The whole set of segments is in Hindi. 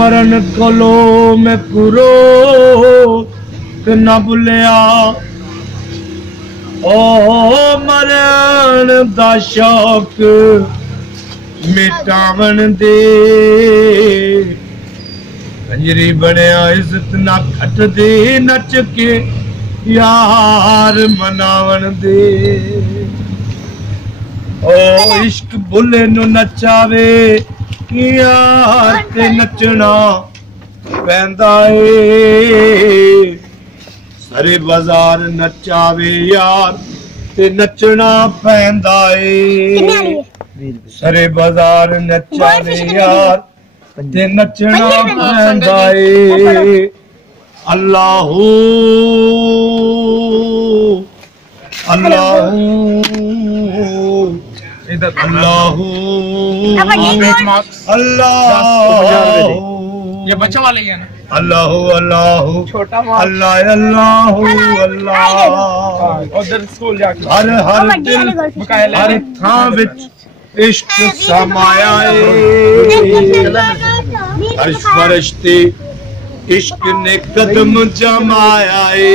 मरण कोलो मैं पूरो ते न भुलिया ओ मरण दा शौक मिटावन दे कंजरी बनया इज्जत ना खट दे नच के यार मनावन दे ओ इश्क भुले नु नचावे यार ते नचना पैंदा ए सारे बाजार नचावे यार ते नचना पैंदा ए सारे बाजार नचावे यार ते नचना पैंदा ए अल्लाहू अल्लाहू अल्लाहू अल्लाह ये बच्चा वाले ही है ना अल्लाहू अल्लाहू छोटा अल्लाह अल्लाहू अल्लाह उधर स्कूल जाके हर हर दिल हर थां विच इश्क समाया है हर फरिश्ते इश्क ने कदम जमाया है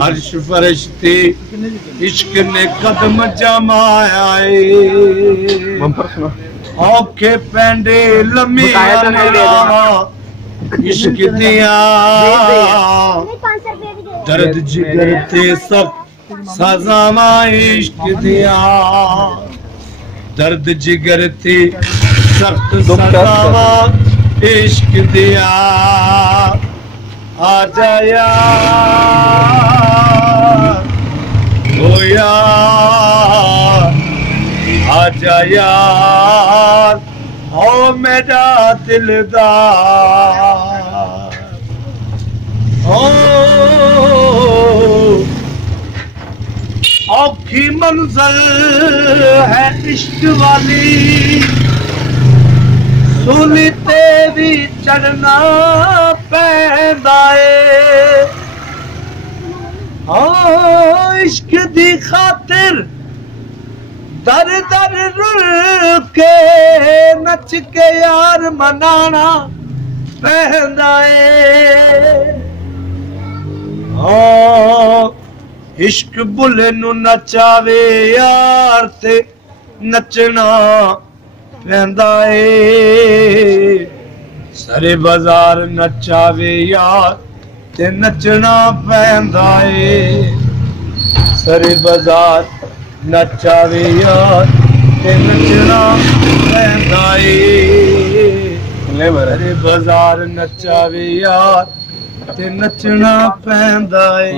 हर फरिश्ते इश्क ने कदम जमाया है औखे पेंडे लम्मी इश्क दिया दर्द जिगर ते सब सजावा इश्क दिया दर्द जिगर ते सख्त सजावा इश्क दिया आ जाया ओ यार आ जाया ओ मेरा दिलदार ओ औखी मंज़िल है इश्क वाली सूली ते भी चढ़ना पैंदा ए ओ इश्क दी खातिर दर दर रुल के नच के यार मनाना पैंदा ए ओ इश्क बुले नु नचावे यार ते नचना पैंदा ए सारे बाजार नचावे यार ते नचना पैंदा ए सारे बाजार नचावे यार ते नचना पैंदा ए सारे बाजार नचावे यार ते नचना पैंदा ए